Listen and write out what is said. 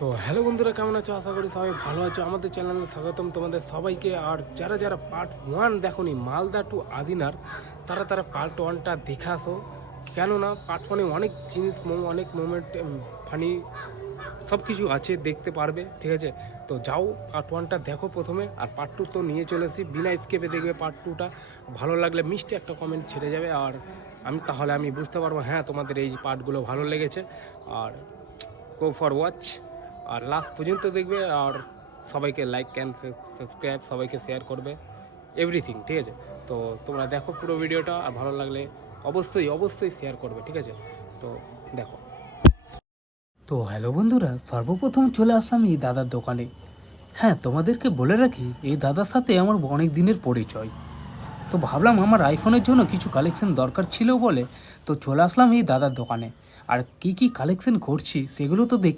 তো হ্যালো বন্ধুরা, কেমন আছো? আশা করি সবাই ভালো আছো। আমাদের চ্যানেলে স্বাগতম তোমাদের সবাইকে। আর যারা যারা পার্ট 1 দেখোনি মালদা টু আদিনার, তারা পার্ট 1টা দেখে আসো। কেননা পার্ট 1-এ অনেক জিনিস অনেক মোমেন্ট ফানি সব কিছু আছে, দেখতে পারবে। ঠিক আছে, তো যাও পার্ট 1টা দেখো প্রথমে, আর পার্ট 2 তো নিয়ে চলে এসেছি। বিনা স্কেপে দেখবে পার্ট 2টা। ভালো লাগলে মিষ্টি একটা কমেন্ট ছেড়ে যাবে, আর আমি বুঝতে পারবো হ্যাঁ তোমাদের এই পার্টগুলো ভালো লেগেছে। আর গো ফর ওয়াচ, আর লাস্ট পর্যন্ত দেখবে। আর সবাইকে লাইক অ্যান্ড সাবস্ক্রাইব, সবাইকে শেয়ার করবে, এভরিথিং। ঠিক আছে, তো তোমরা দেখো পুরো ভিডিওটা, আর ভালো লাগলে অবশ্যই শেয়ার করবে। ঠিক আছে, তো দেখো। তো হ্যালো বন্ধুরা, সর্বপ্রথম চলে আসলাম এই দাদার দোকানে। হ্যাঁ, তোমাদেরকে বলে রাখি এই দাদার সাথে আমার অনেক দিনের পরিচয়। তো ভাবলাম আমার আইফোনের জন্য কিছু কালেকশন দরকার ছিল বলে তো চলে আসলাম এই দাদার দোকানে। আর কি কালেকশন করছি সেগুলো তো দেখ।